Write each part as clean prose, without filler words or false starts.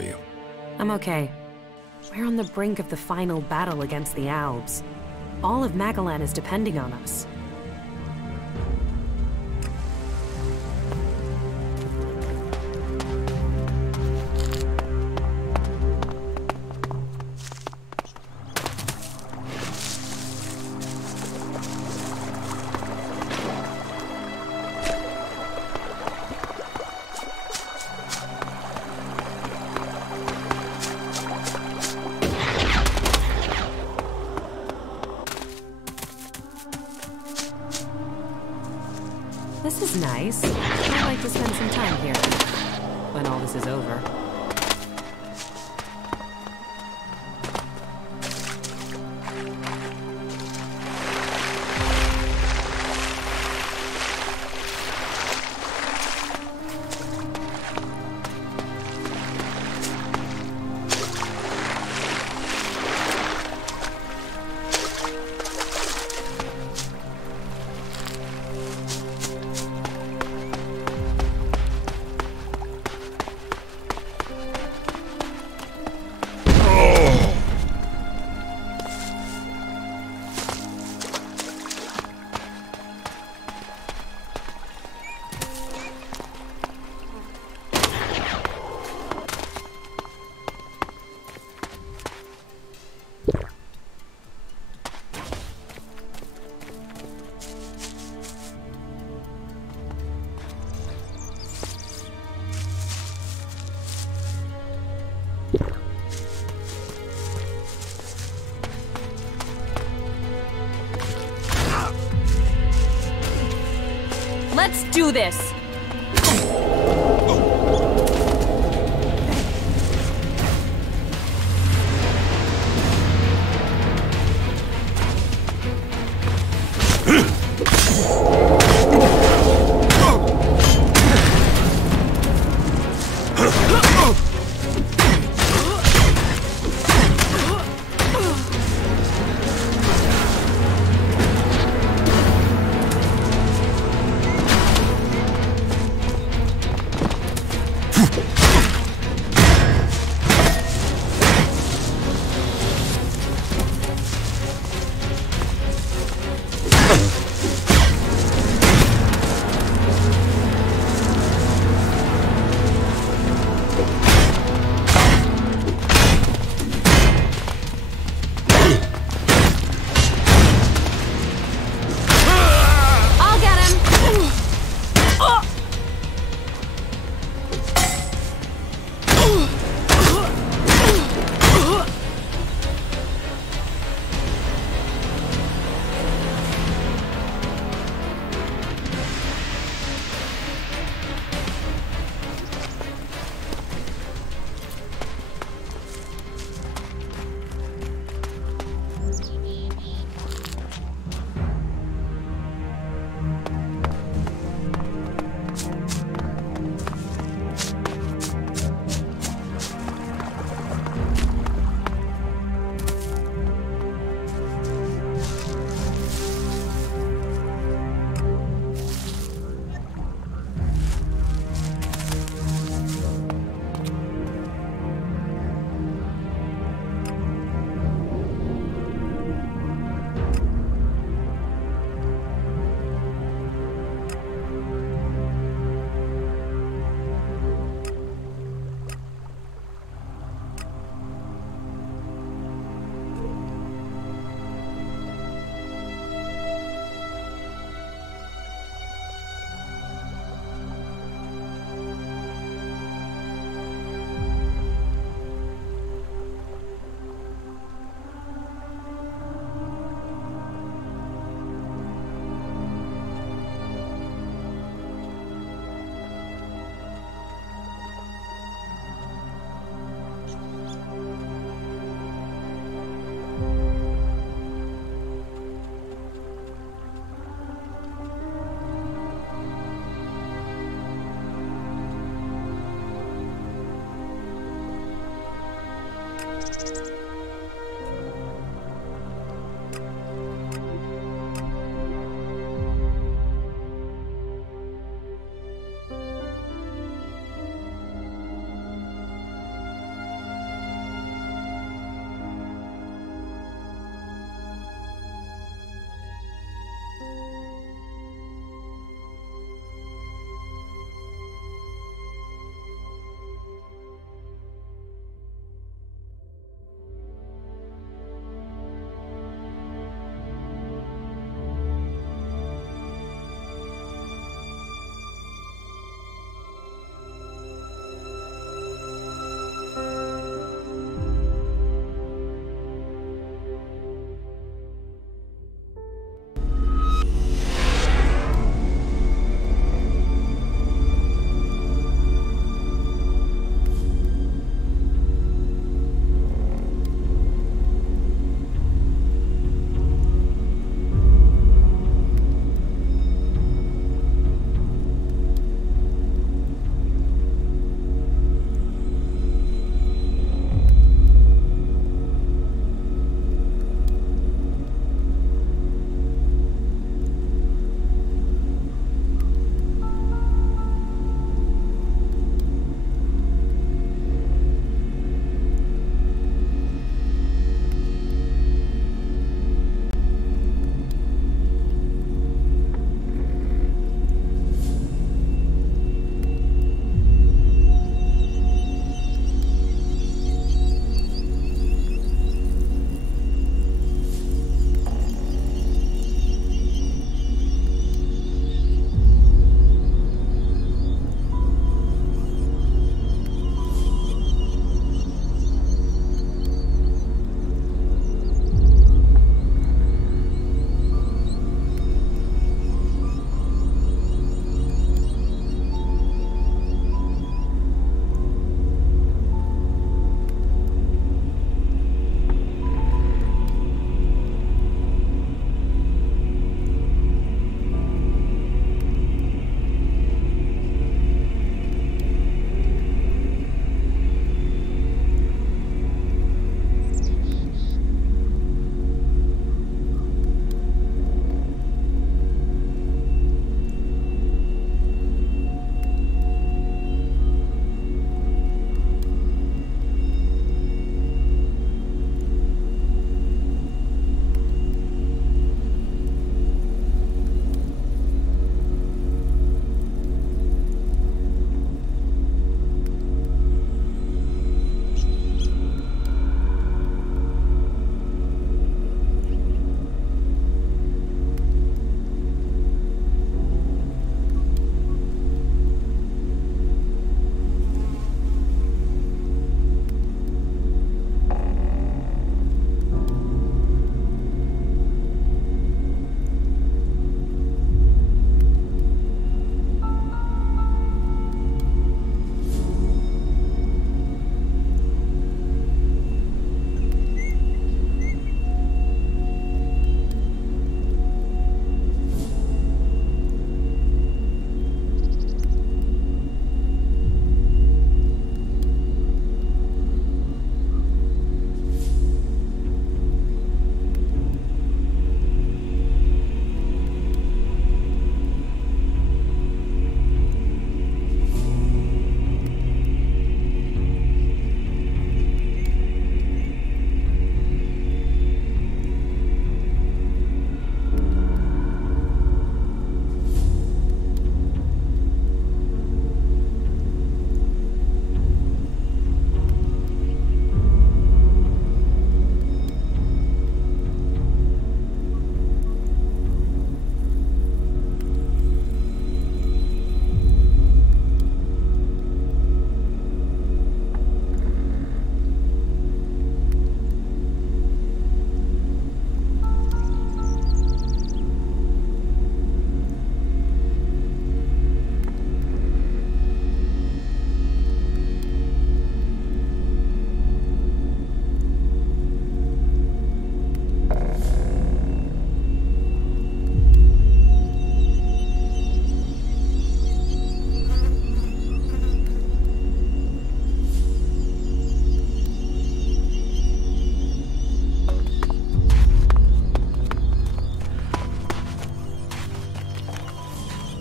are you? I'm okay. We're on the brink of the final battle against the Albs. All of Magalan is depending on us. This is nice. I'd like to spend some time here when all this is over. Let's do this!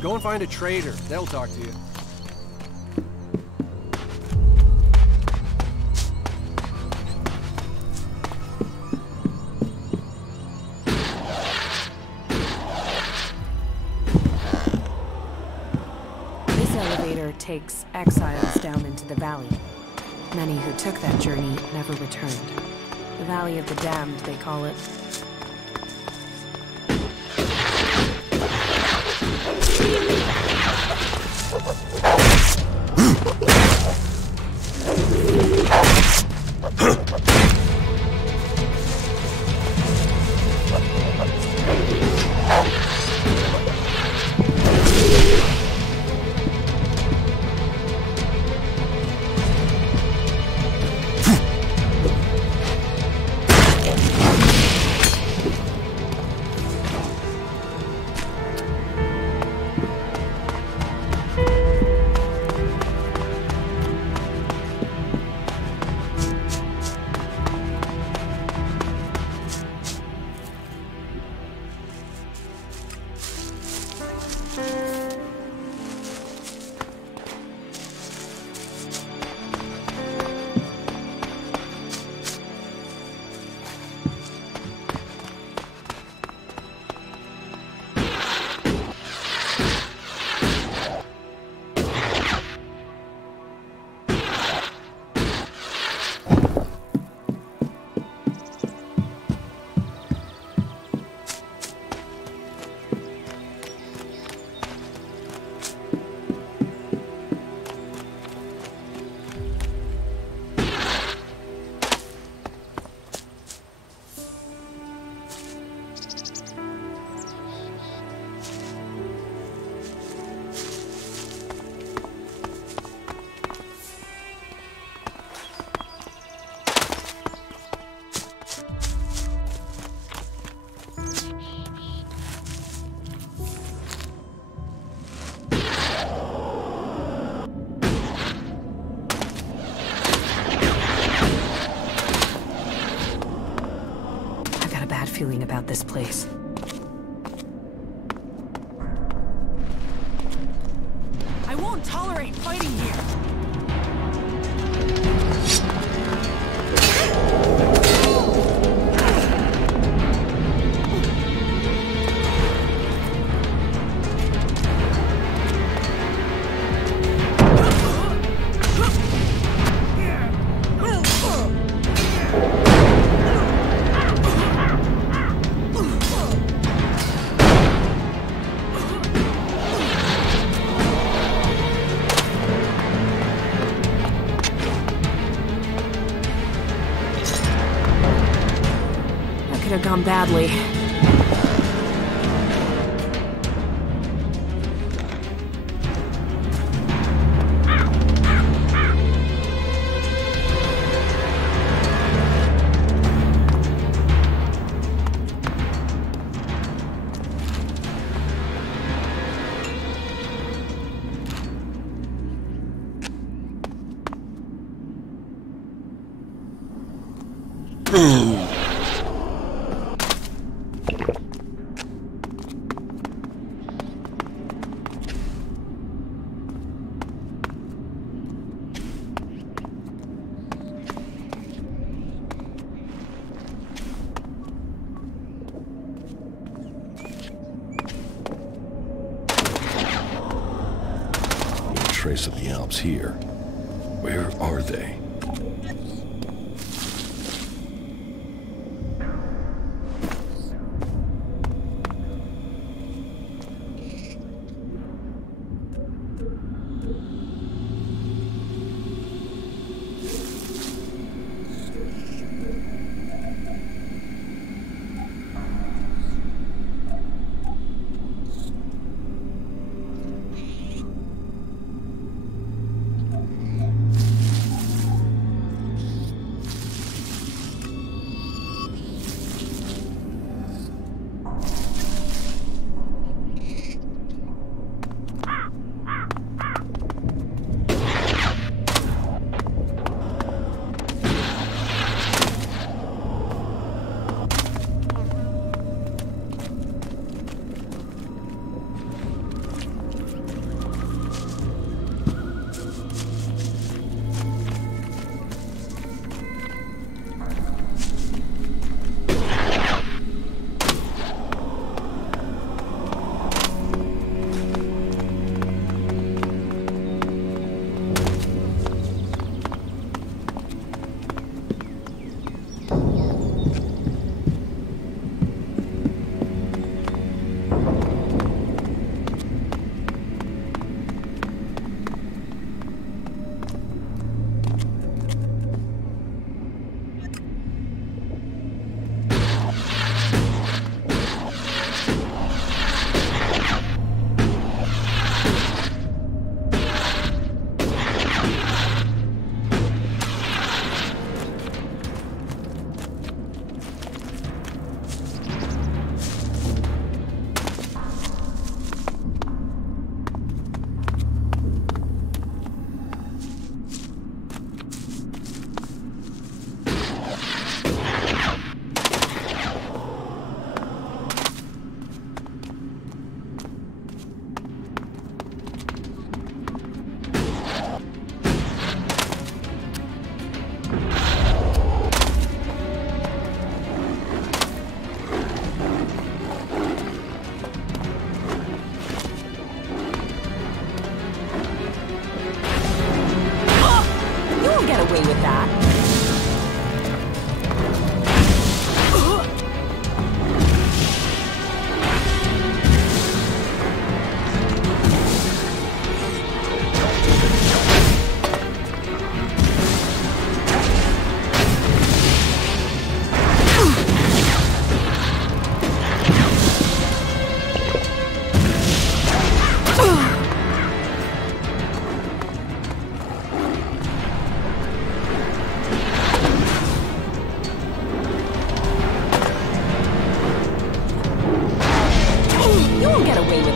Go and find a trader. They'll talk to you. This elevator takes exiles down into the valley. Many who took that journey never returned. The Valley of the Damned, they call it. Feeling about this place. I won't tolerate fighting here. Could have gone badly. Trace of the Alps here. Where are they?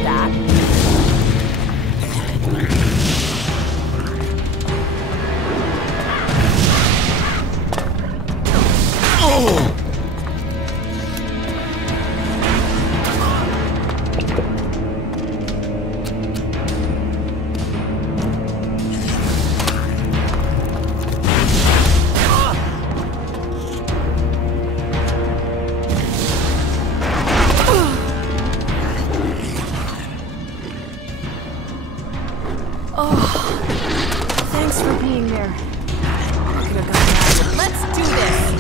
that. Thanks for being there. I could have gone out. Let's do this!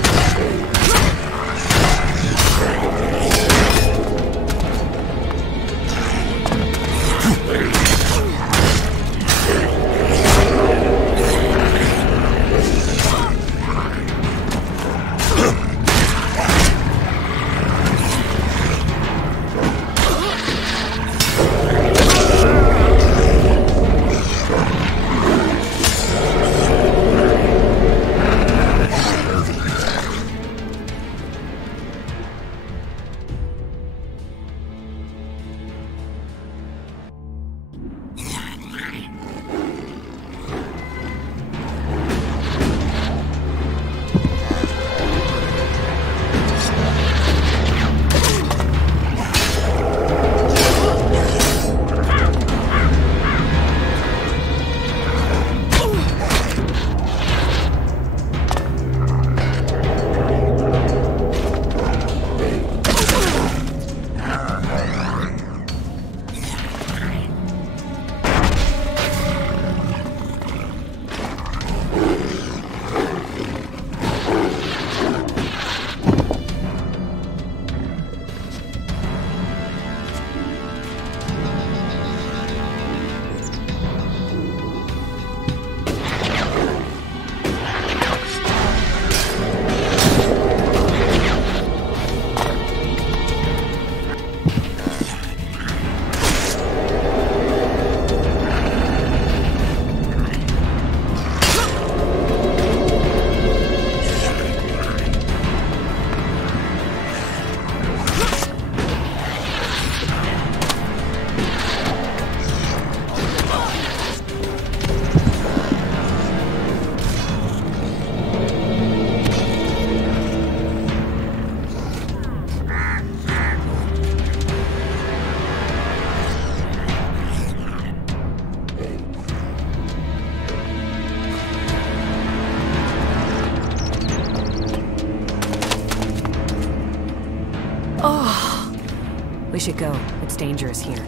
We should go. It's dangerous here.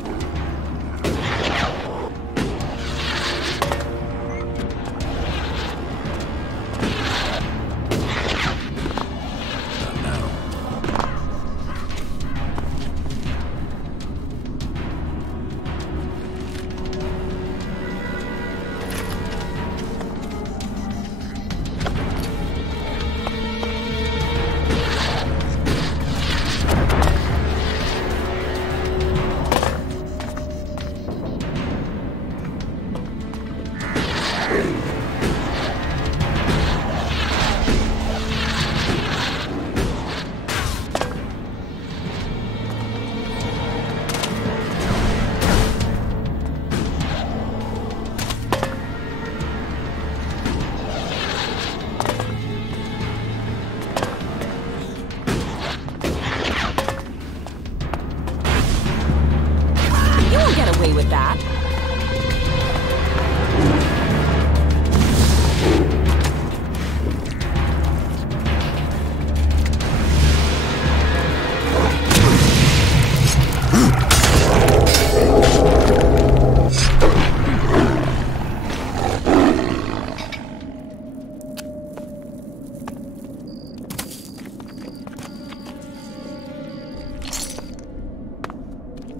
With that.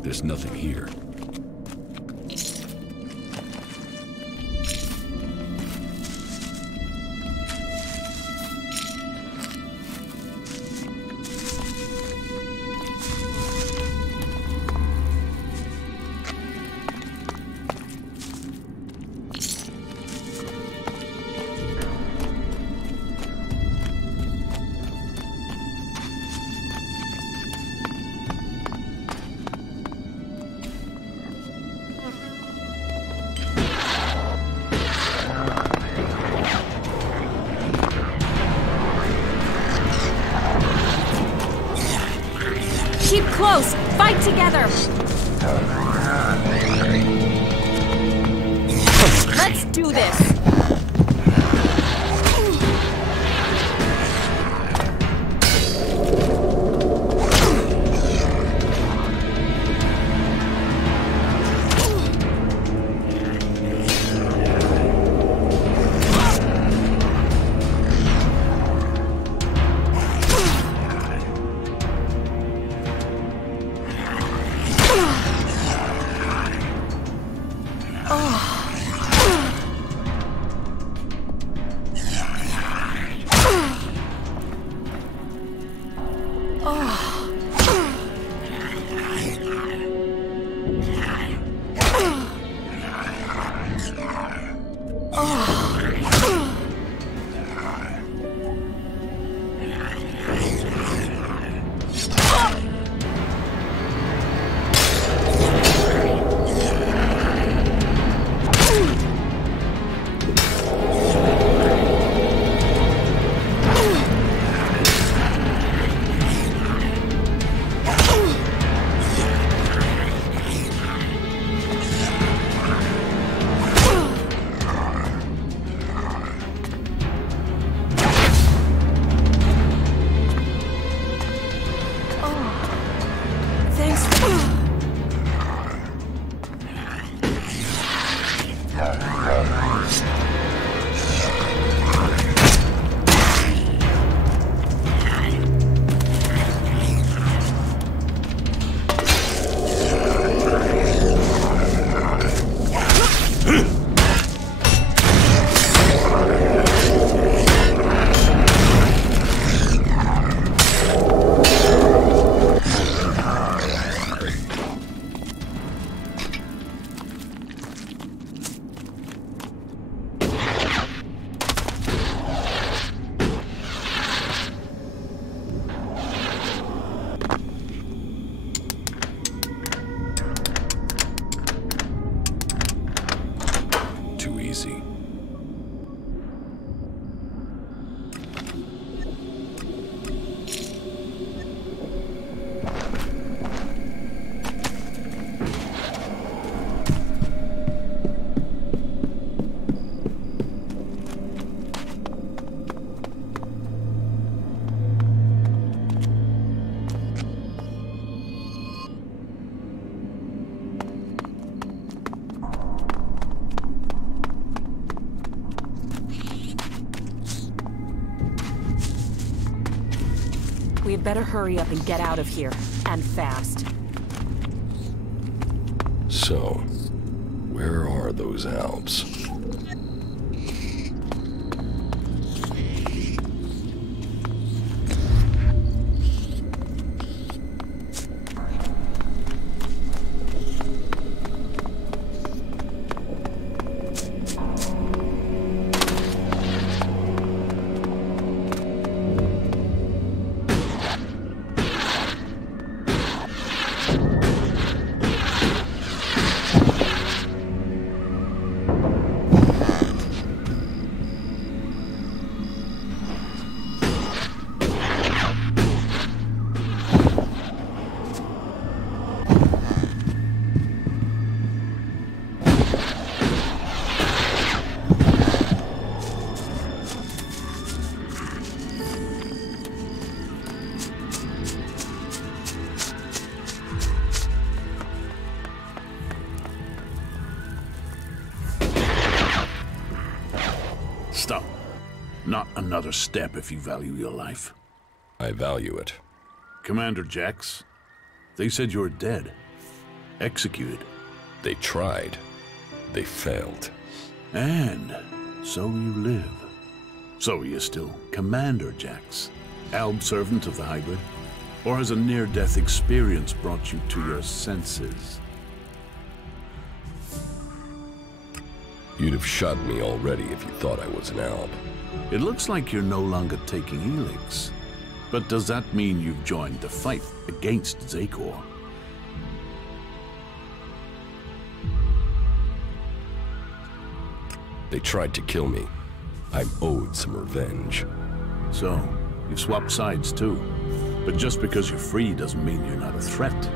There's nothing here. had better hurry up and get out of here. And fast. So, where are those Alps? Stop. Not another step if you value your life. I value it. Commander Jax, they said you were dead. Executed. They tried. They failed. And so you live. So are you still Commander Jax? Alb servant of the hybrid? Or has a near-death experience brought you to your senses? You'd have shot me already if you thought I was an Alb. It looks like you're no longer taking Elex. But does that mean you've joined the fight against Xeno? They tried to kill me. I'm owed some revenge. So, you've swapped sides too. But just because you're free doesn't mean you're not a threat.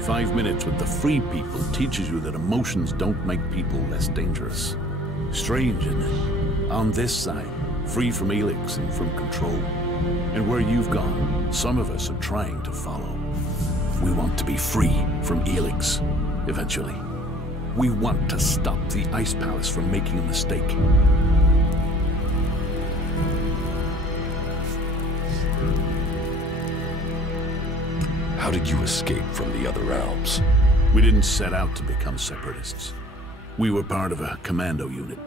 5 minutes with the free people teaches you that emotions don't make people less dangerous. Strange, isn't it? On this side, free from Elex and from control. And where you've gone, some of us are trying to follow. We want to be free from Elex, eventually. We want to stop the Ice Palace from making a mistake. How did you escape from the other Alps? We didn't set out to become separatists. We were part of a commando unit.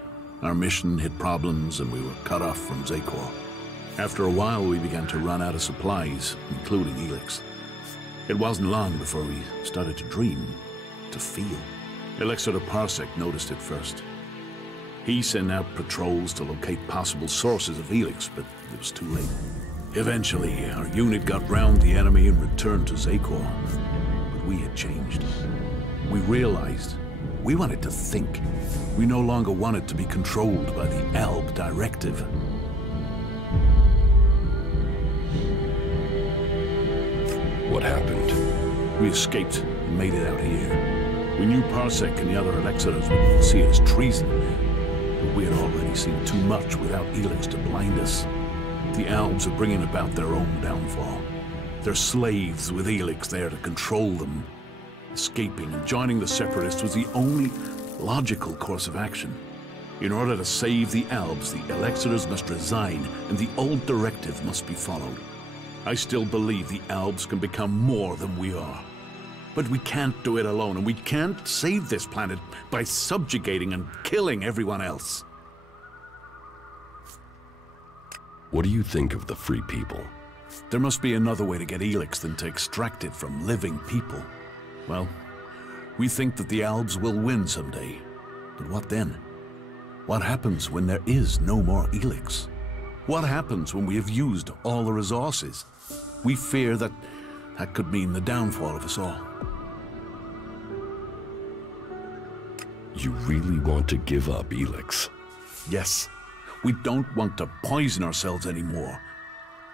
Our mission hit problems and we were cut off from Xeno. After a while, we began to run out of supplies, including Elex. It wasn't long before we started to dream, to feel. Elex Parsec noticed it first. He sent out patrols to locate possible sources of Elex, but it was too late. Eventually, our unit got round the enemy and returned to Xeno. But we had changed. We realized we wanted to think. We no longer wanted to be controlled by the Alb directive. What happened? We escaped and made it out here. We knew Parsec and the other Elexitors would see it as treason, but we had already seen too much without Elex to blind us. The Albs are bringing about their own downfall. They're slaves with Elex there to control them. Escaping and joining the Separatists was the only logical course of action. In order to save the Albs, the Elexitors must resign, and the old directive must be followed. I still believe the Albs can become more than we are. But we can't do it alone, and we can't save this planet by subjugating and killing everyone else. What do you think of the Free People? There must be another way to get Elex than to extract it from living people. Well, we think that the Albs will win someday. But what then? What happens when there is no more Elex? What happens when we have used all the resources? We fear that that could mean the downfall of us all. You really want to give up Elex? Yes. We don't want to poison ourselves anymore.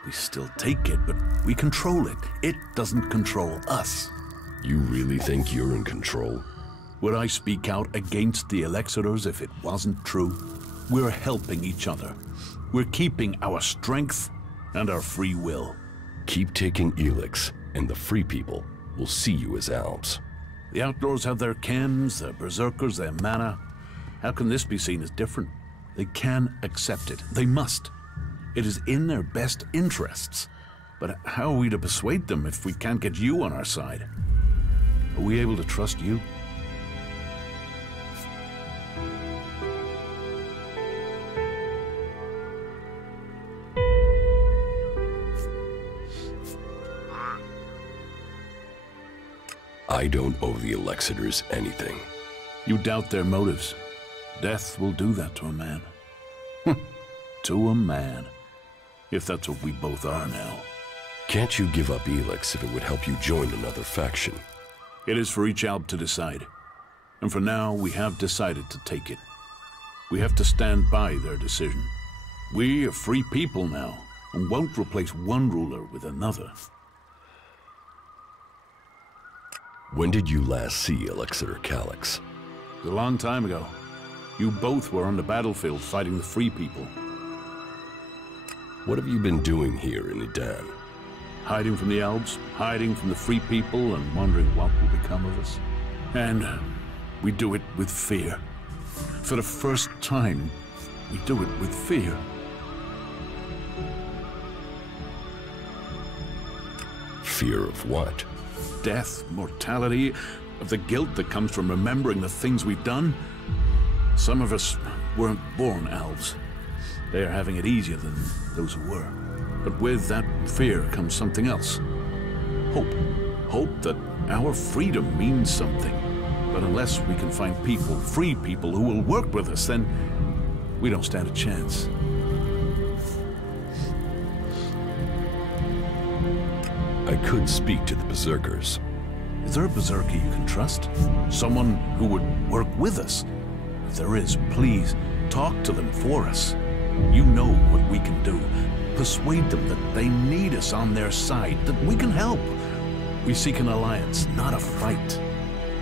We still take it, but we control it. It doesn't control us. You really think you're in control? Would I speak out against the Elexitors if it wasn't true? We're helping each other. We're keeping our strength and our free will. Keep taking Elex, and the Free People will see you as Albs. The Outlaws have their chems, their berserkers, their mana. How can this be seen as different? They can accept it. They must. It is in their best interests. But how are we to persuade them if we can't get you on our side? Are we able to trust you? I don't owe the Elexitors anything. You doubt their motives. Death will do that to a man. To a man. If that's what we both are now. Can't you give up Elex if it would help you join another faction? It is for each Alb to decide. And for now, we have decided to take it. We have to stand by their decision. We are free people now, and won't replace one ruler with another. When did you last see Elexiter Calyx? It was a long time ago. You both were on the battlefield fighting the free people. What have you been doing here in Edan? Hiding from the Albs, hiding from the free people, and wondering what will become of us. And we do it with fear. For the first time, we do it with fear. Fear of what? Death, mortality, of the guilt that comes from remembering the things we've done. Some of us weren't born elves. They are having it easier than those who were. But with that fear comes something else. Hope. Hope that our freedom means something. But unless we can find people, free people, who will work with us, then we don't stand a chance. I could speak to the Berserkers. Is there a Berserker you can trust? Someone who would work with us? If there is, please, talk to them for us. You know what we can do. Persuade them that they need us on their side, that we can help. We seek an alliance, not a fight.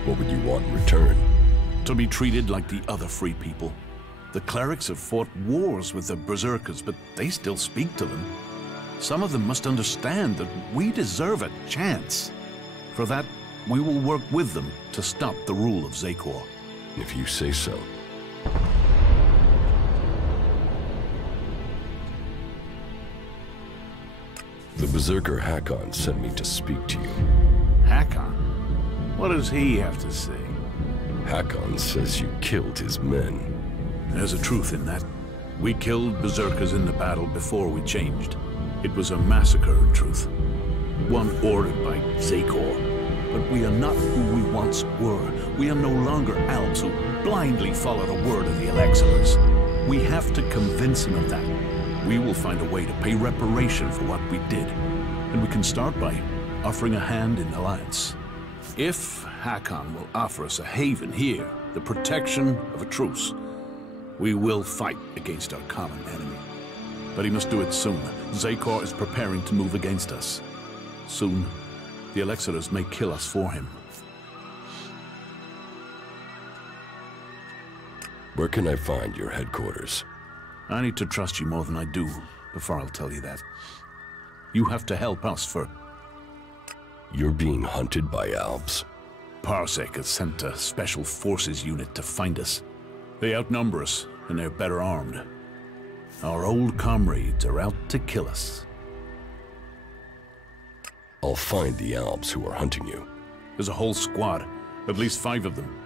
What would you want in return? To be treated like the other free people. The clerics have fought wars with the Berserkers, but they still speak to them. Some of them must understand that we deserve a chance. For that, we will work with them to stop the rule of Xeno. If you say so. The Berserker Hakon sent me to speak to you. Hakon? What does he have to say? Hakon says you killed his men. There's a truth in that. We killed Berserkers in the battle before we changed. It was a massacre, in truth. One ordered by Xeno. But we are not who we once were. We are no longer elves who blindly follow the word of the Elexitors. We have to convince him of that. We will find a way to pay reparation for what we did. And we can start by offering a hand in alliance. If Hakon will offer us a haven here, the protection of a truce, we will fight against our common enemy. But he must do it soon. Xeno is preparing to move against us. Soon, the Elexitors may kill us for him. Where can I find your headquarters? I need to trust you more than I do before I'll tell you that. You have to help us for... You're being hunted by Albs? Parsec has sent a special forces unit to find us. They outnumber us, and they're better armed. Our old comrades are out to kill us. I'll find the Albs who are hunting you. There's a whole squad, at least 5 of them.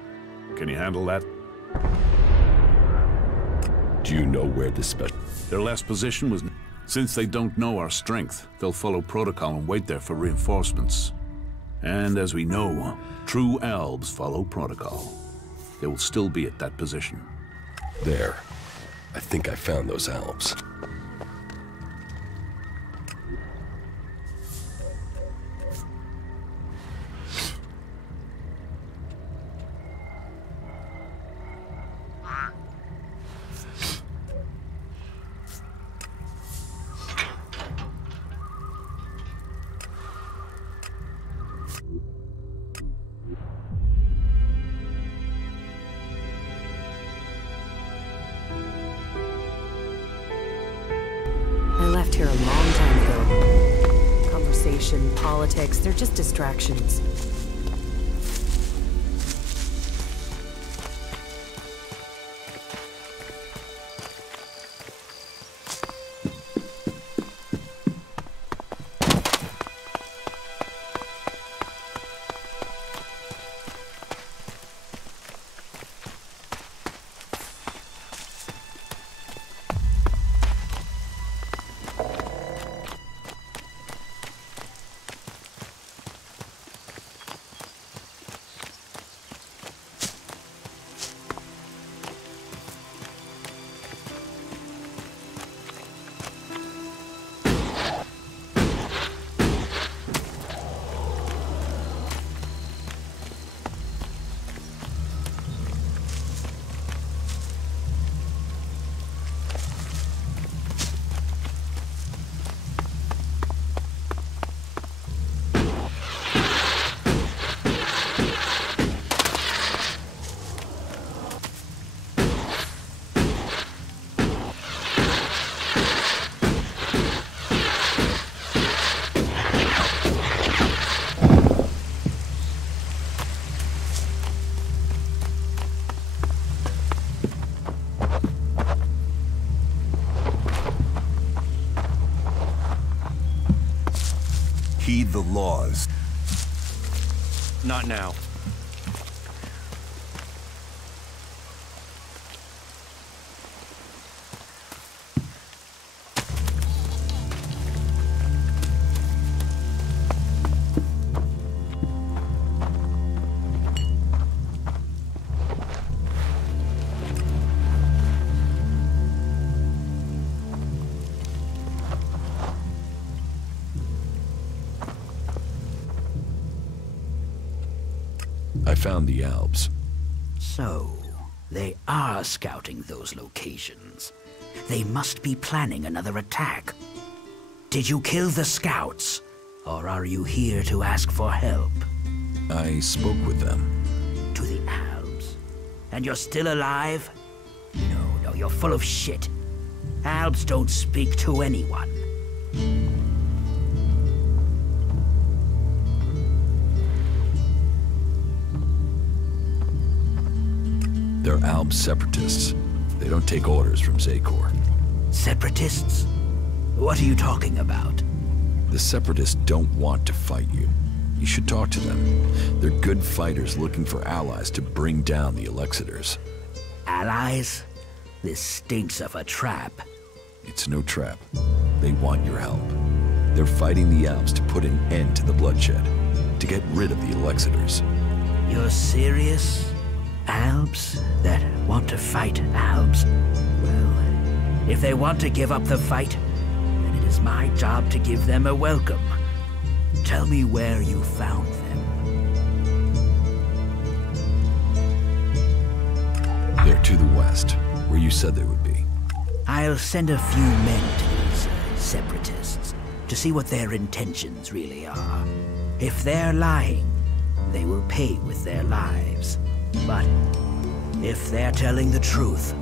Can you handle that? Do you know where the Their last position was... Since they don't know our strength, they'll follow protocol and wait there for reinforcements. And as we know, true Albs follow protocol. They will still be at that position. There. I think I found those Albs. I left here a long time ago. Conversation, politics, they're just distractions. heed the laws. Not now. I found the Alps. So, they are scouting those locations. They must be planning another attack. Did you kill the scouts? Or are you here to ask for help? I spoke with them. To the Alps? And you're still alive? No, you're full of shit. Alps don't speak to anyone. They're Alps separatists. They don't take orders from Xacor. Separatists? What are you talking about? The separatists don't want to fight you. You should talk to them. They're good fighters looking for allies to bring down the Elexitors. Allies? This stinks of a trap. It's no trap. They want your help. They're fighting the Alps to put an end to the bloodshed, to get rid of the Elexitors. You're serious? Alps that want to fight Alps? Well, if they want to give up the fight, then it is my job to give them a welcome. Tell me where you found them. They're to the west, where you said they would be. I'll send a few men to these separatists to see what their intentions really are. If they're lying, they will pay with their lives. But if they're telling the truth,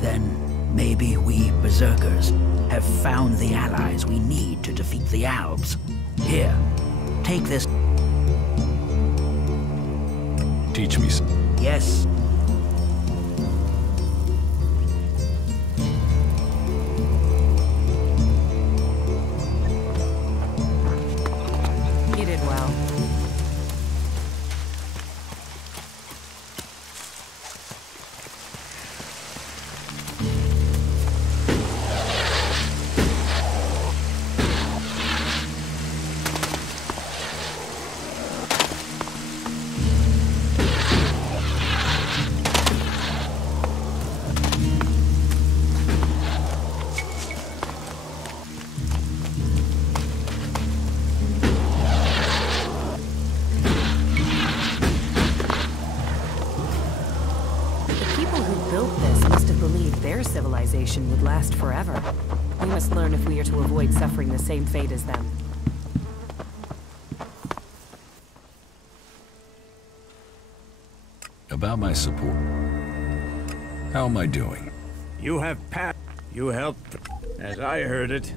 then maybe we berserkers have found the allies we need to defeat the Alps. Here, take this. Teach me some. Yes. You did well. Their civilization would last forever. We must learn if we are to avoid suffering the same fate as them. About my support. How am I doing? You have You helped. As I heard it,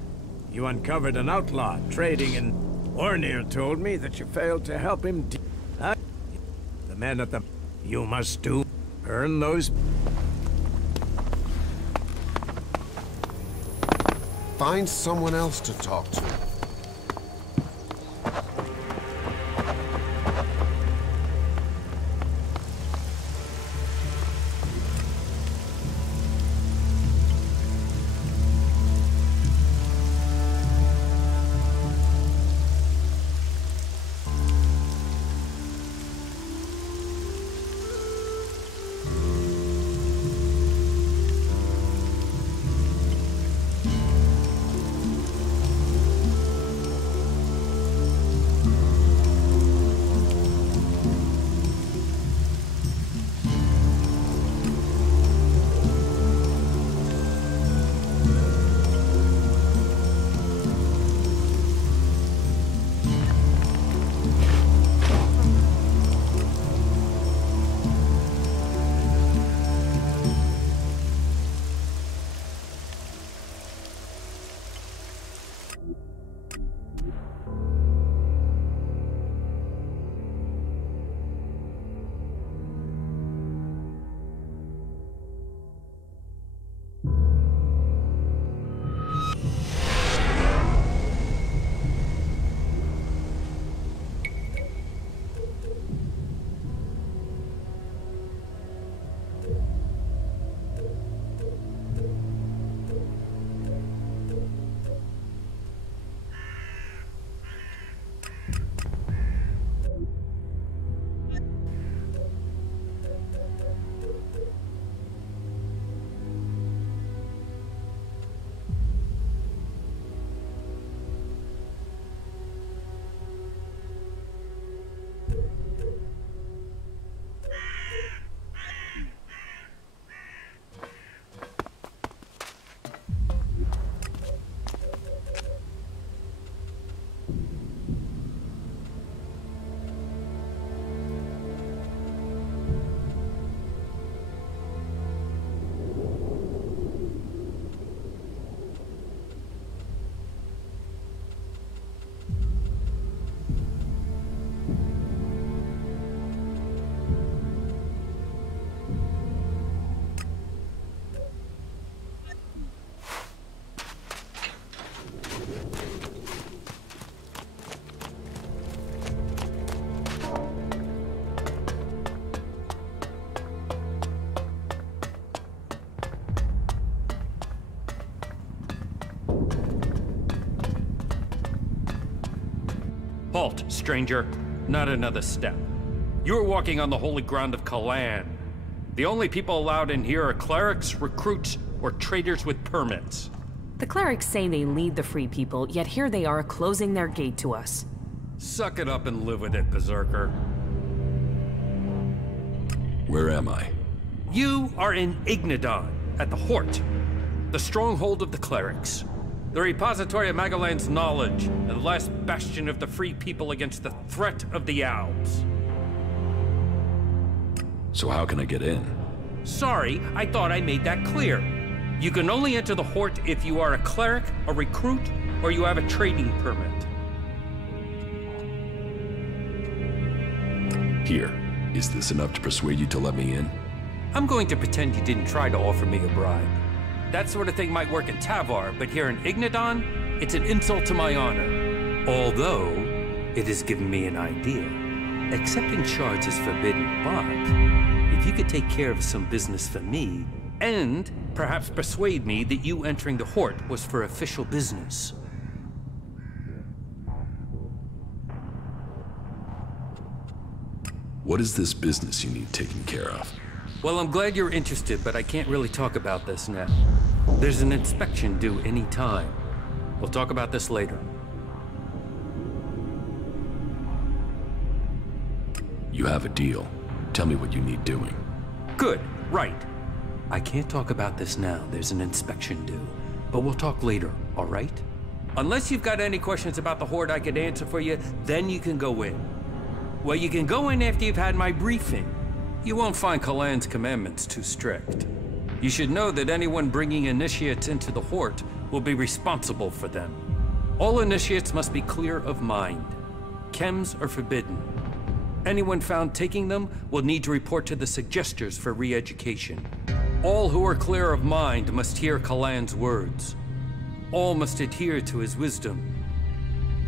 you uncovered an outlaw trading in... Ornir told me that you failed to help him the men at the... You must do... Earn those... Find someone else to talk to. Halt, stranger. Not another step. You're walking on the holy ground of Kalan. The only people allowed in here are clerics, recruits, or traders with permits. The clerics say they lead the free people, yet here they are closing their gate to us. Suck it up and live with it, Berserker. Where am I? You are in Ignadon, at the Hort, the stronghold of the clerics. The repository of Magalan's knowledge, and the last bastion of the free people against the threat of the Alps. So how can I get in? Sorry, I thought I made that clear. You can only enter the Hort if you are a cleric, a recruit, or you have a trading permit. Here. Is this enough to persuade you to let me in? I'm going to pretend you didn't try to offer me a bribe. That sort of thing might work in Tavar, but here in Ignadon, it's an insult to my honor. Although, it has given me an idea. Accepting charge is forbidden, but if you could take care of some business for me, and perhaps persuade me that you entering the Hort was for official business. What is this business you need taken care of? Well, I'm glad you're interested, but I can't really talk about this now. There's an inspection due any time. We'll talk about this later. You have a deal. Tell me what you need doing. Good, right. I can't talk about this now. There's an inspection due. But we'll talk later, all right? Unless you've got any questions about the Horde I could answer for you, then you can go in. Well, you can go in after you've had my briefing. You won't find Kalan's commandments too strict. You should know that anyone bringing initiates into the Hort will be responsible for them. All initiates must be clear of mind. Chems are forbidden. Anyone found taking them will need to report to the Suggestors for re-education. All who are clear of mind must hear Kalan's words. All must adhere to his wisdom,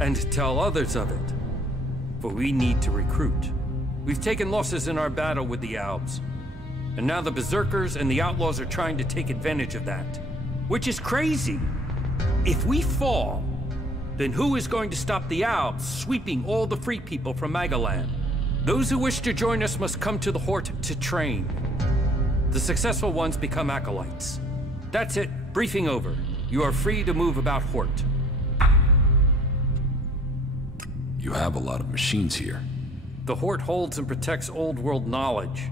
and tell others of it. For we need to recruit. We've taken losses in our battle with the Alps, and now the Berserkers and the Outlaws are trying to take advantage of that. Which is crazy. If we fall, then who is going to stop the Alps sweeping all the free people from Magalan? Those who wish to join us must come to the Hort to train. The successful ones become acolytes. That's it. Briefing over. You are free to move about Hort. You have a lot of machines here. The Hort holds and protects old world knowledge.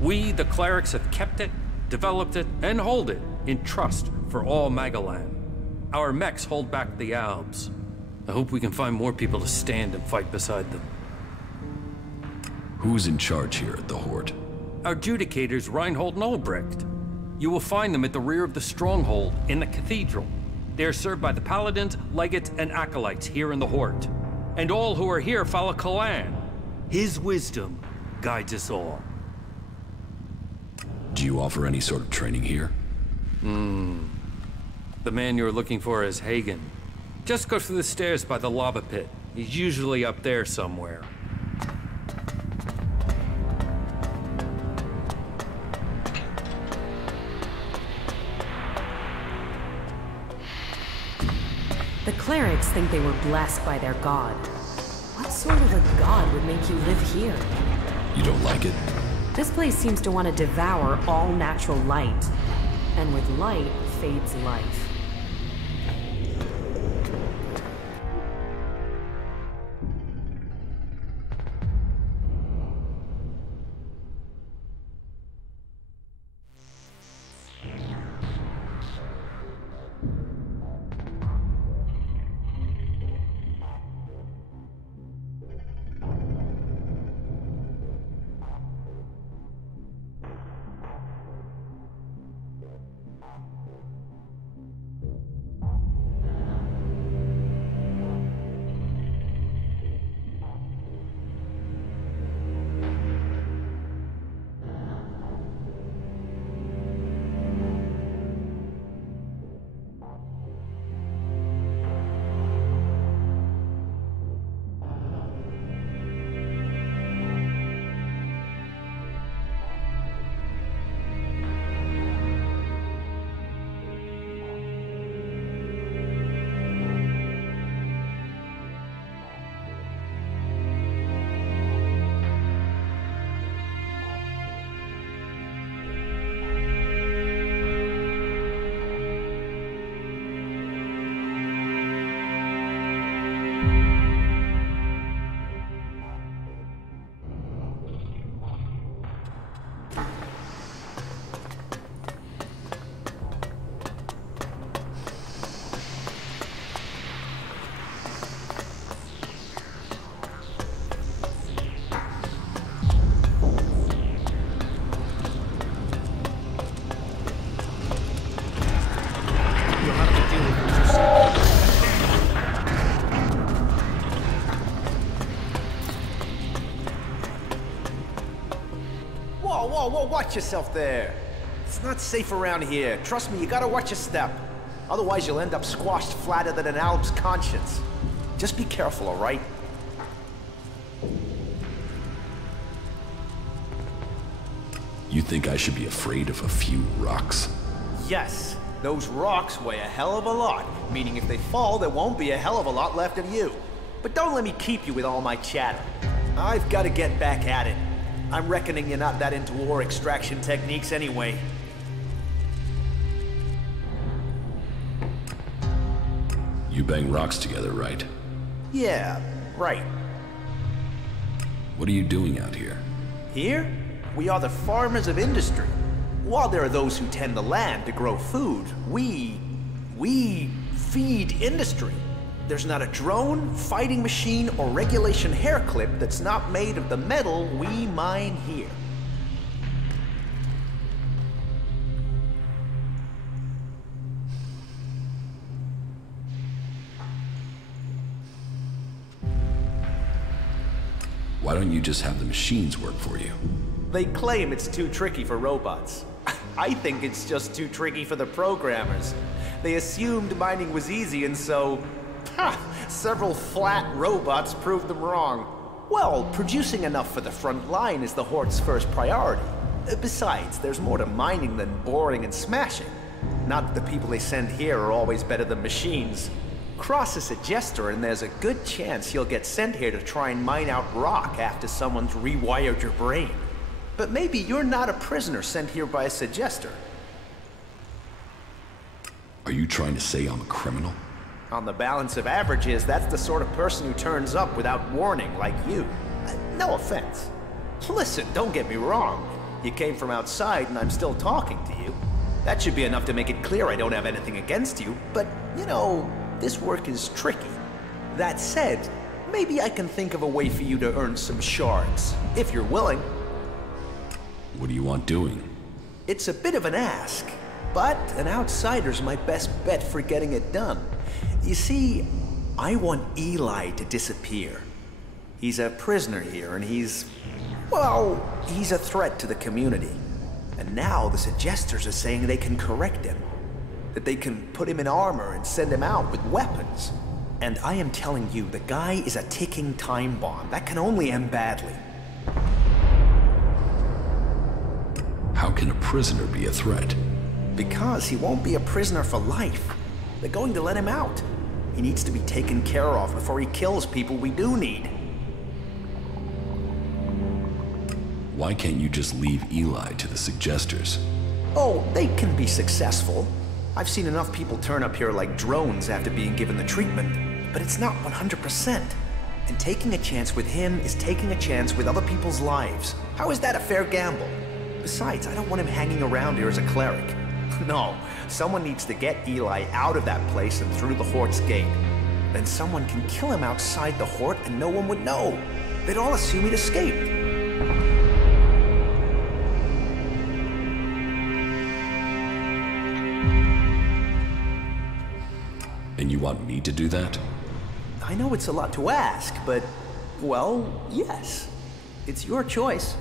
We, the clerics, have kept it, developed it, and hold it in trust for all Magalan. Our mechs hold back the Alps. I hope we can find more people to stand and fight beside them. Who's in charge here at the Hort? Our adjudicators, Reinhold and Ulbricht. You will find them at the rear of the stronghold in the cathedral. They are served by the paladins, legates, and acolytes here in the Hort. And all who are here follow Kalan. His wisdom guides us all. Do you offer any sort of training here? The man you're looking for is Hagen. Just go through the stairs by the lava pit. He's usually up there somewhere. The clerics think they were blessed by their god. What sort of a god would make you live here? You don't like it? This place seems to want to devour all natural light. And with light fades life. whoa, watch yourself there. It's not safe around here. Trust me, you gotta watch your step. Otherwise, you'll end up squashed flatter than an owl's conscience. Just be careful, all right? You think I should be afraid of a few rocks? Yes, those rocks weigh a hell of a lot, meaning if they fall, there won't be a hell of a lot left of you. But don't let me keep you with all my chatter. I've got to get back at it. I'm reckoning you're not that into ore extraction techniques anyway. You bang rocks together, right? Yeah, right. What are you doing out here? Here, we are the farmers of industry. While there are those who tend the land to grow food, we feed industry. There's not a drone, fighting machine, or regulation hair clip that's not made of the metal we mine here. Why don't you just have the machines work for you? They claim it's too tricky for robots. I think it's just too tricky for the programmers. They assumed mining was easy, and so... several flat robots proved them wrong. Well, producing enough for the front line is the Horde's first priority. Besides, there's more to mining than boring and smashing. Not that the people they send here are always better than machines. Cross a suggester and there's a good chance you'll get sent here to try and mine out rock after someone's rewired your brain. But maybe you're not a prisoner sent here by a suggester. Are you trying to say I'm a criminal? On the balance of averages, that's the sort of person who turns up without warning, like you. No offense. Listen, don't get me wrong. You came from outside and I'm still talking to you. That should be enough to make it clear I don't have anything against you, but, you know, this work is tricky. That said, maybe I can think of a way for you to earn some shards, if you're willing. What do you want doing? It's a bit of an ask, but an outsider's my best bet for getting it done. You see, I want Eli to disappear. He's a prisoner here, and he's a threat to the community. And now the suggesters are saying they can correct him. That they can put him in armor and send him out with weapons. And I am telling you, the guy is a ticking time bomb. That can only end badly. How can a prisoner be a threat? Because he won't be a prisoner for life. They're going to let him out. He needs to be taken care of before he kills people we do need. Why can't you just leave Eli to the suggesters? Oh, they can be successful. I've seen enough people turn up here like drones after being given the treatment, but it's not 100%. And taking a chance with him is taking a chance with other people's lives. How is that a fair gamble? Besides, I don't want him hanging around here as a cleric. No, someone needs to get Eli out of that place and through the Horde's gate. Then someone can kill him outside the Horde and no one would know. They'd all assume he'd escaped. And you want me to do that? I know it's a lot to ask, but, well, yes. It's your choice.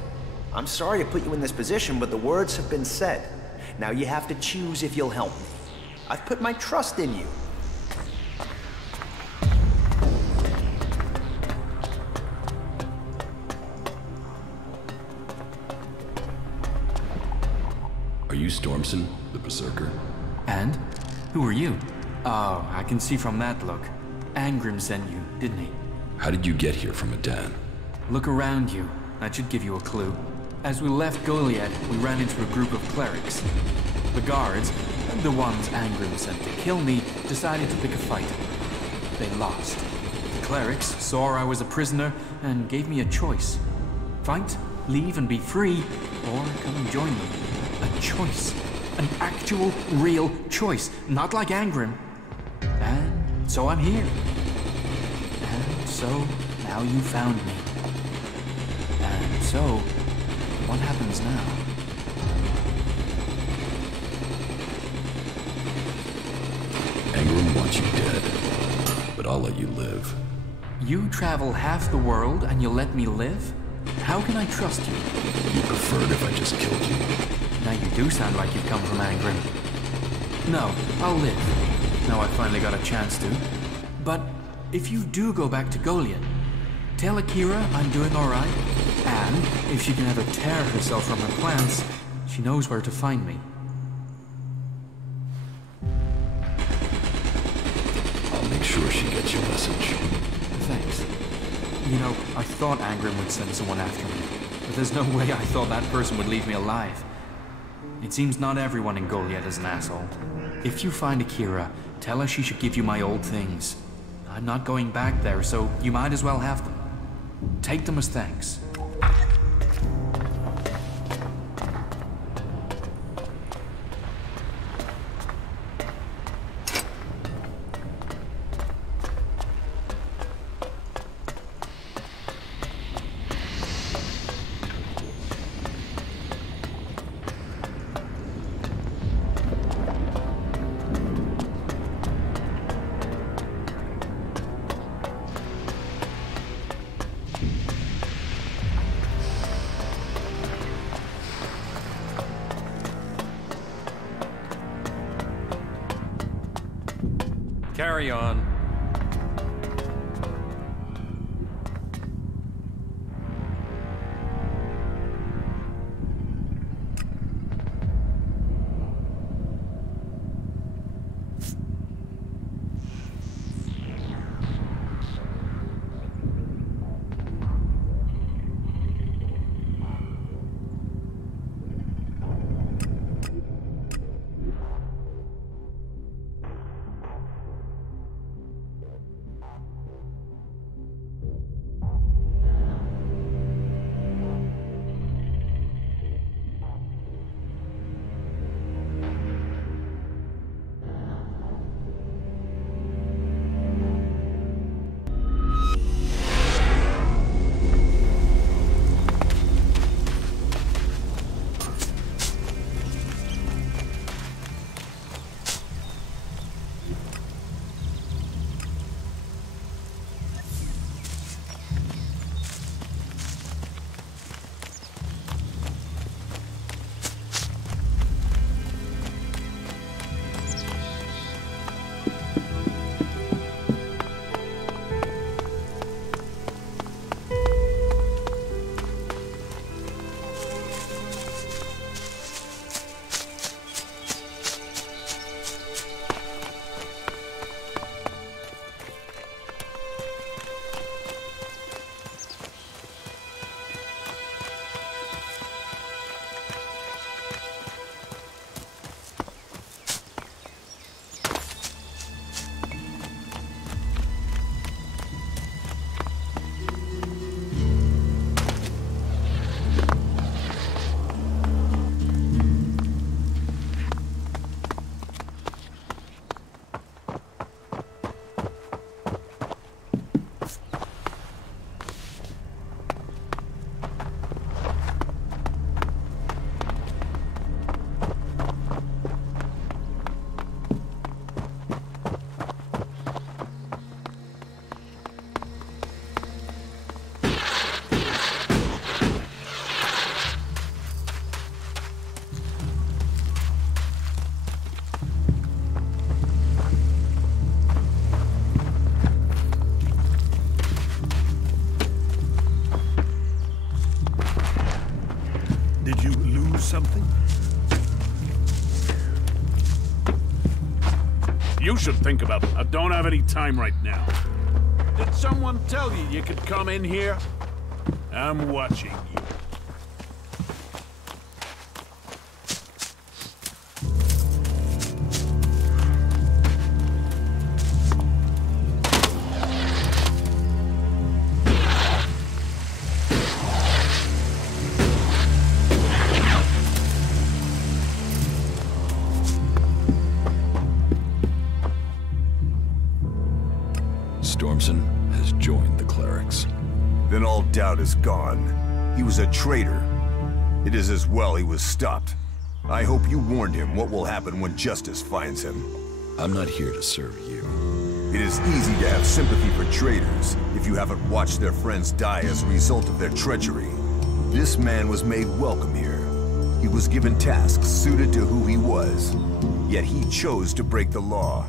I'm sorry to put you in this position, but the words have been said. Now you have to choose if you'll help me. I've put my trust in you. Are you Stormson, the Berserker? And? Who are you? Oh, I can see from that look. Angrim sent you, didn't he? How did you get here from Adan? Look around you. That should give you a clue. As we left Goliad, we ran into a group of clerics. The guards, the ones Angrim sent to kill me, decided to pick a fight. They lost. The clerics saw I was a prisoner and gave me a choice. Fight, leave and be free, or come and join me. A choice. An actual, real choice. Not like Angrim. And so I'm here. And so now you found me. And so, what happens now? Angrim wants you dead, but I'll let you live. You travel half the world and you'll let me live? How can I trust you? You preferred if I just killed you. Now you do sound like you've come from Angrim. No, I'll live. Now I finally got a chance to. But if you do go back to Goliad, tell Akira I'm doing alright. And if she can ever tear herself from her plans, she knows where to find me. I'll make sure she gets your message. Thanks. You know, I thought Angrim would send someone after me, but there's no way I thought that person would leave me alive. It seems not everyone in Goliad is an asshole. If you find Akira, tell her she should give you my old things. I'm not going back there, so you might as well have them. Take them as thanks. Carry on. Something? You should think about it. I don't have any time right now. Did someone tell you you could come in here? I'm watching you. Has joined the clerics. Then all doubt is gone. He was a traitor. It is as well he was stopped. I hope you warned him what will happen when justice finds him. I'm not here to serve you. It is easy to have sympathy for traitors if you haven't watched their friends die as a result of their treachery. This man was made welcome here. He was given tasks suited to who he was. Yet he chose to break the law.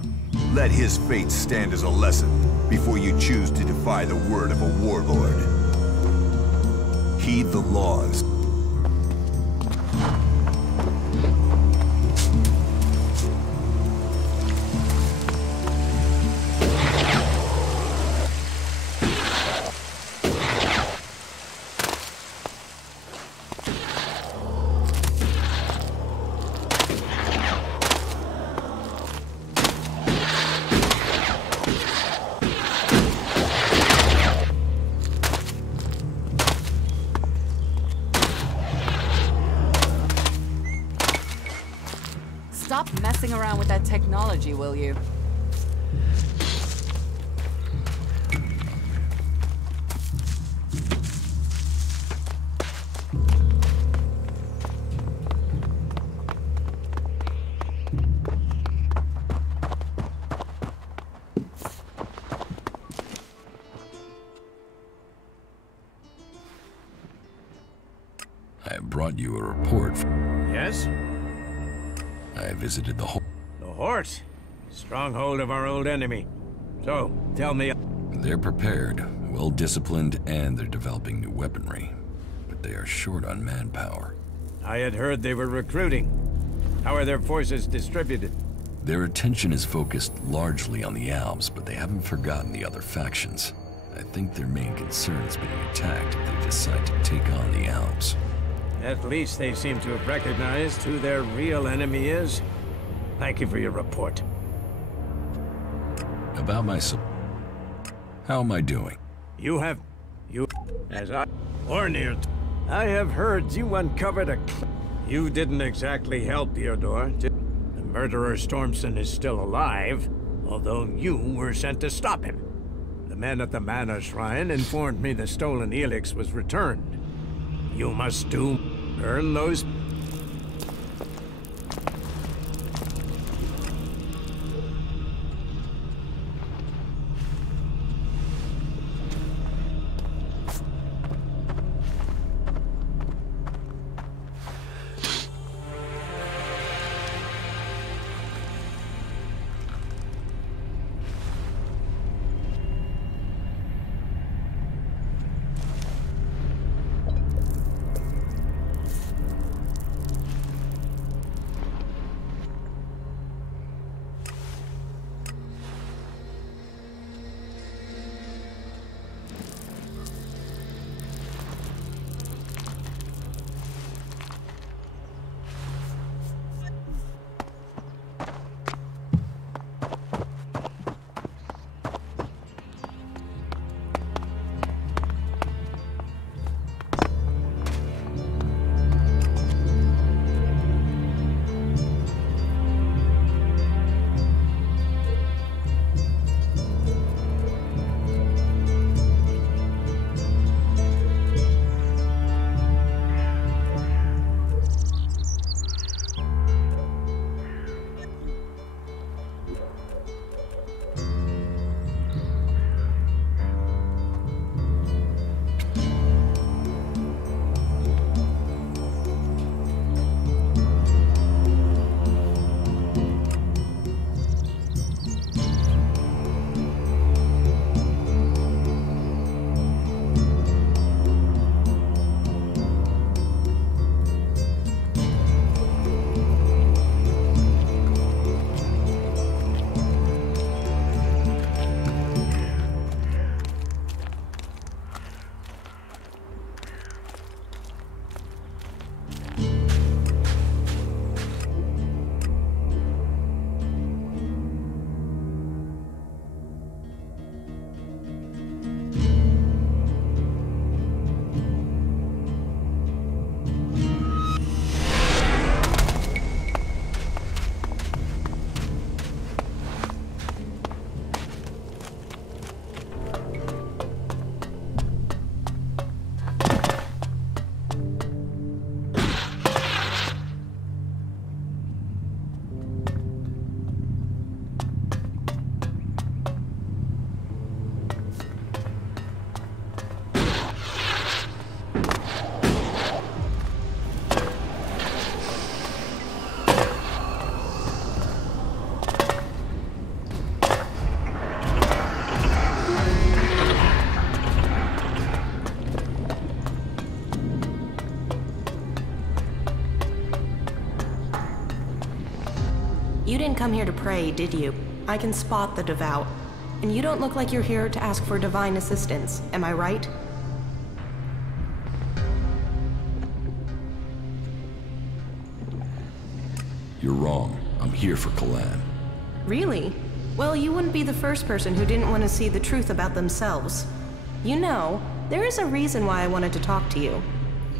Let his fate stand as a lesson before you choose to defy the word of a warlord. Heed the laws. Stop messing around with that technology, will you? I brought you a report. Yes? I visited the The Hort? Stronghold of our old enemy. So, tell me... They're prepared, well-disciplined, and they're developing new weaponry. But they are short on manpower. I had heard they were recruiting. How are their forces distributed? Their attention is focused largely on the Alps, but they haven't forgotten the other factions. I think their main concern is being attacked if they decide to take on the Alps. At least they seem to have recognized who their real enemy is. Thank you for your report. About myself. How am I doing? I have heard you uncovered a... You didn't exactly help, Theodore, did... The murderer Stormson is still alive, although you were sent to stop him. The men at the Mana Shrine informed me the stolen Elex was returned. You must earn those... You didn't come here to pray, did you? I can spot the devout. And you don't look like you're here to ask for divine assistance, am I right? You're wrong. I'm here for Kalan. Really? Well, you wouldn't be the first person who didn't want to see the truth about themselves. You know, there is a reason why I wanted to talk to you.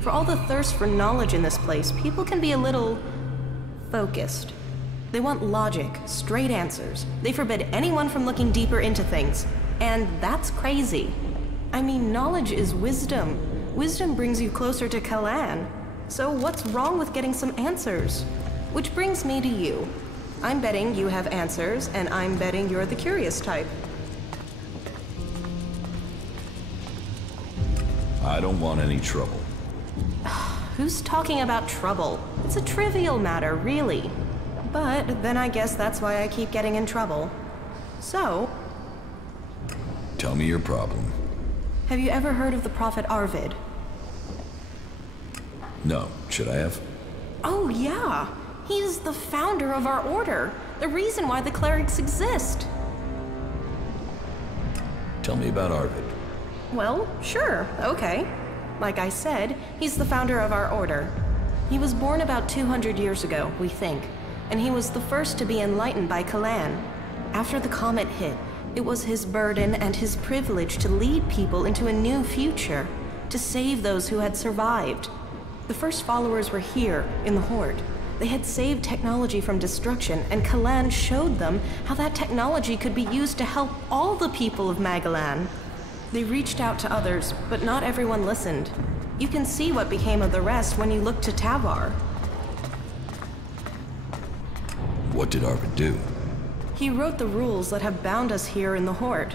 For all the thirst for knowledge in this place, people can be a little focused. They want logic, straight answers. They forbid anyone from looking deeper into things. And that's crazy. I mean, knowledge is wisdom. Wisdom brings you closer to Kalan. So what's wrong with getting some answers? Which brings me to you. I'm betting you have answers, and I'm betting you're the curious type. I don't want any trouble. Who's talking about trouble? It's a trivial matter, really. But then I guess that's why I keep getting in trouble. So, Tell me your problem. have you ever heard of the prophet Arvid? No. Should I have? Oh yeah! He's the founder of our order. The reason why the clerics exist. Tell me about Arvid. Well, sure, okay. Like I said, he's the founder of our order. He was born about 200 years ago, we think, and he was the first to be enlightened by Kalan. After the comet hit, it was his burden and his privilege to lead people into a new future, to save those who had survived. The first followers were here, in the Horde. They had saved technology from destruction, and Kalan showed them how that technology could be used to help all the people of Magalan. They reached out to others, but not everyone listened. You can see what became of the rest when you look to Tavar. What did Arvid do? He wrote the rules that have bound us here in the Horde.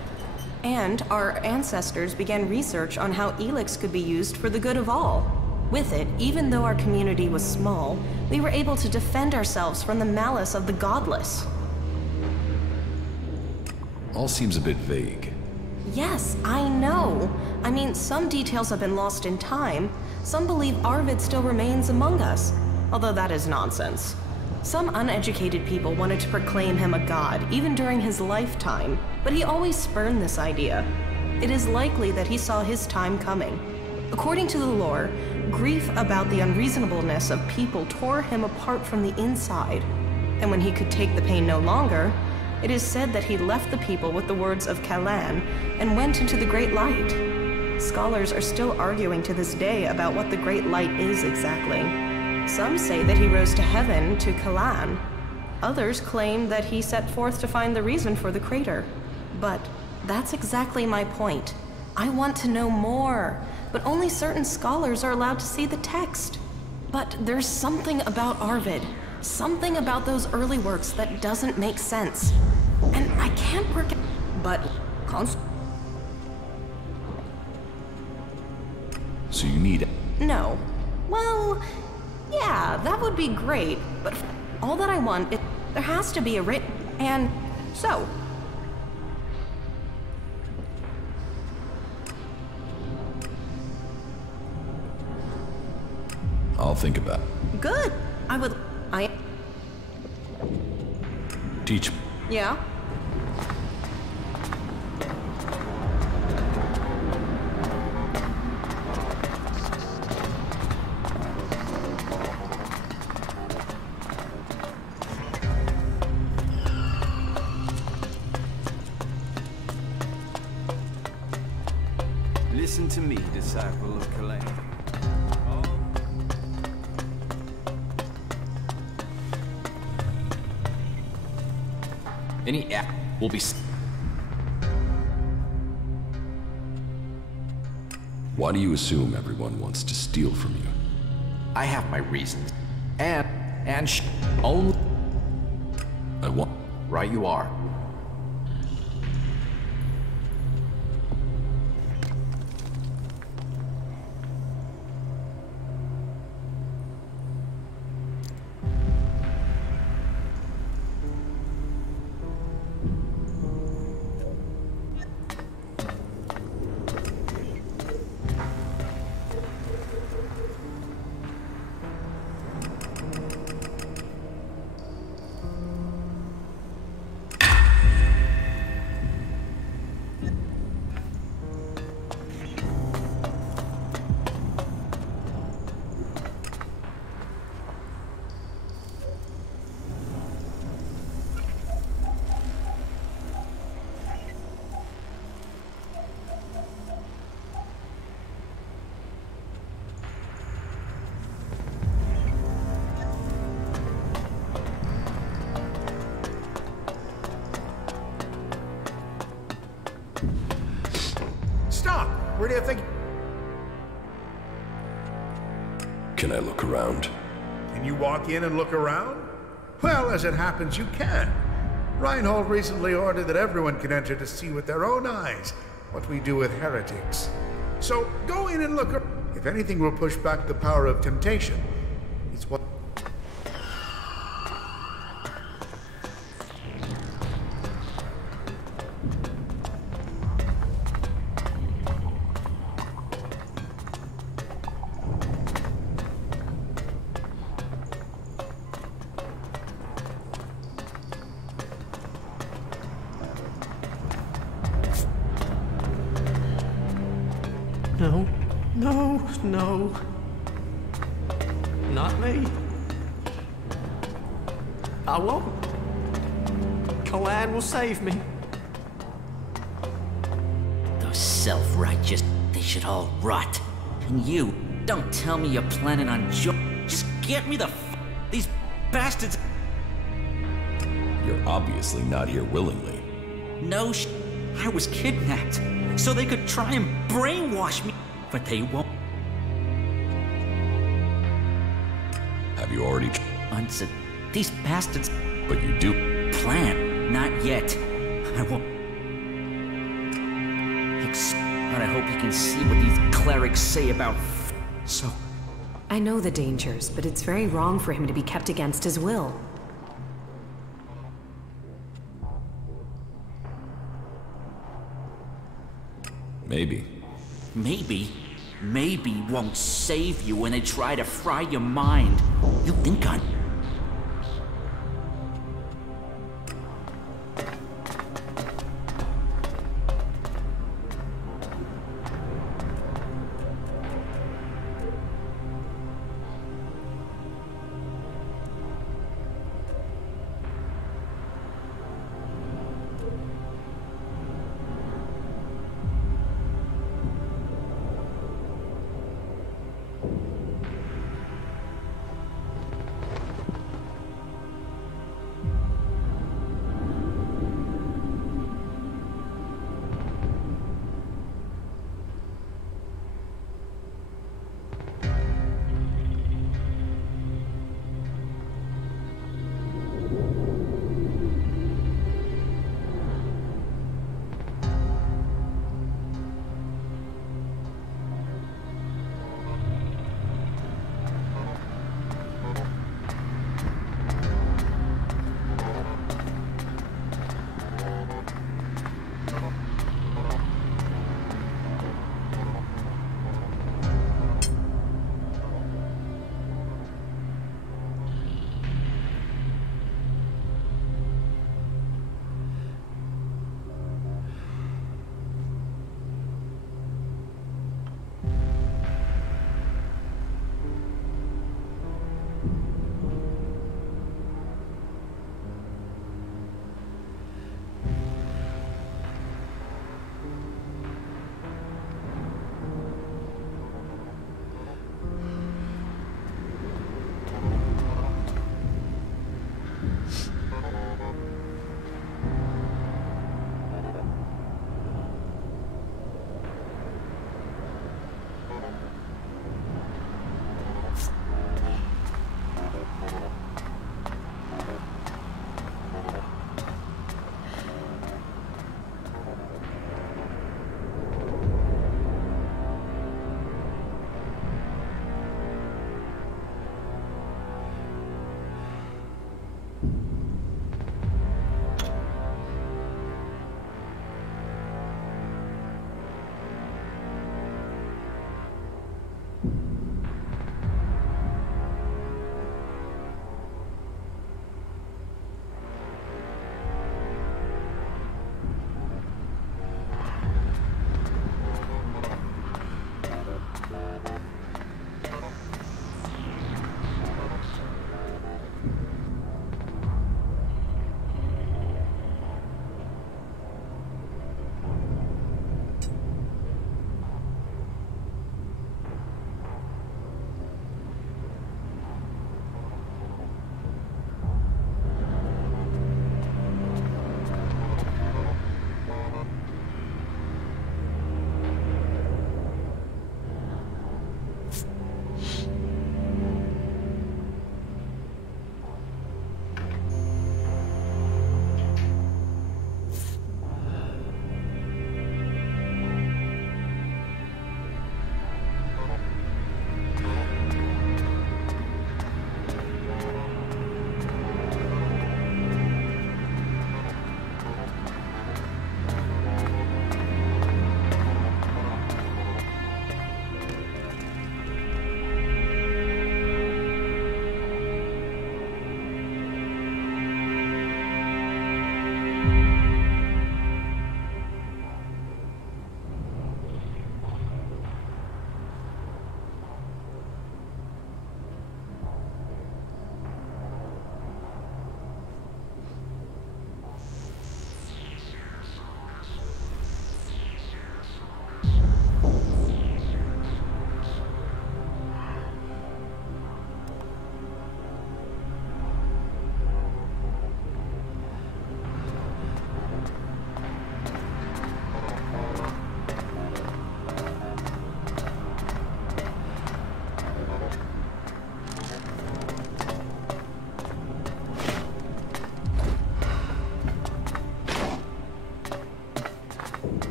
And our ancestors began research on how Elex could be used for the good of all. With it, even though our community was small, we were able to defend ourselves from the malice of the godless. All seems a bit vague. Yes, I know. I mean, some details have been lost in time. Some believe Arvid still remains among us, although that is nonsense. Some uneducated people wanted to proclaim him a god, even during his lifetime, but he always spurned this idea. It is likely that he saw his time coming. According to the lore, grief about the unreasonableness of people tore him apart from the inside. And when he could take the pain no longer, it is said that he left the people with the words of Kalan and went into the Great Light. Scholars are still arguing to this day about what the Great Light is exactly. Some say that he rose to heaven to Kalan. Others claim that he set forth to find the reason for the crater. But that's exactly my point. I want to know more, but only certain scholars are allowed to see the text. But there's something about Arvid, something about those early works that doesn't make sense. And I can't work it, but So you need... No. Well, yeah, that would be great, but all that I want is there has to be a written, and so. I'll think about it. Good. Teach me. Yeah? Listen to me, disciple of Kalan. Any act will be... Why do you assume everyone wants to steal from you? I have my reasons. And only... I want... Right you are. do you think? Can I look around? Can you walk in and look around? Well, as it happens, you can. Reinhold recently ordered that everyone can enter to see with their own eyes what we do with heretics. So go in and look. If anything will push back the power of temptation, it's what... No, no, no. Not me. I won't. Kalan will save me. Those self-righteous, they should all rot. And you, don't tell me you're planning on just get me the these bastards. You're obviously not here willingly. No I was kidnapped, so they could try and brainwash me, but they won't. Have you already answered these bastards? But you do. Plan, not yet. I won't. But I hope you can see what these clerics say about so. I know the dangers, but it's very wrong for him to be kept against his will. Maybe. Maybe won't save you when they try to fry your mind. You think I'm...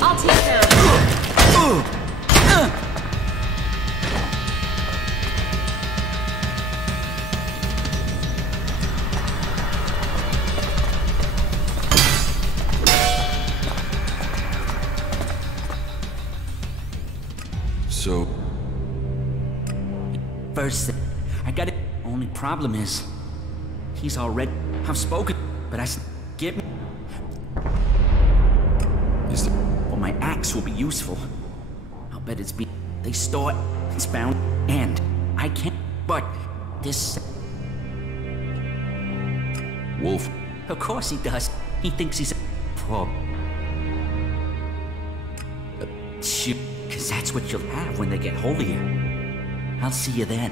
I'll take care of it. So... First, I got it. Only problem is, he's already... I've spoken, but get me. Well, my axe will be useful. I'll bet they store it, it's bound, and I can't, but this... Wolf. Of course he does. He thinks he's a pro. Shoot, because that's what you'll have when they get hold of you. I'll see you then.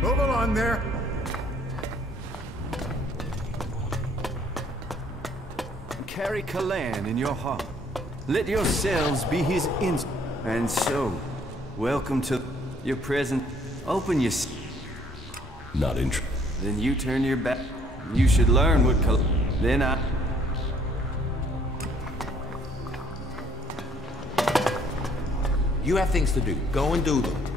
Move along there. Carry Kalan in your heart. Let yourselves be his And so, welcome to your present. Open your... Not interested. Then you turn your back. You should learn what Then I... You have things to do. Go and do them.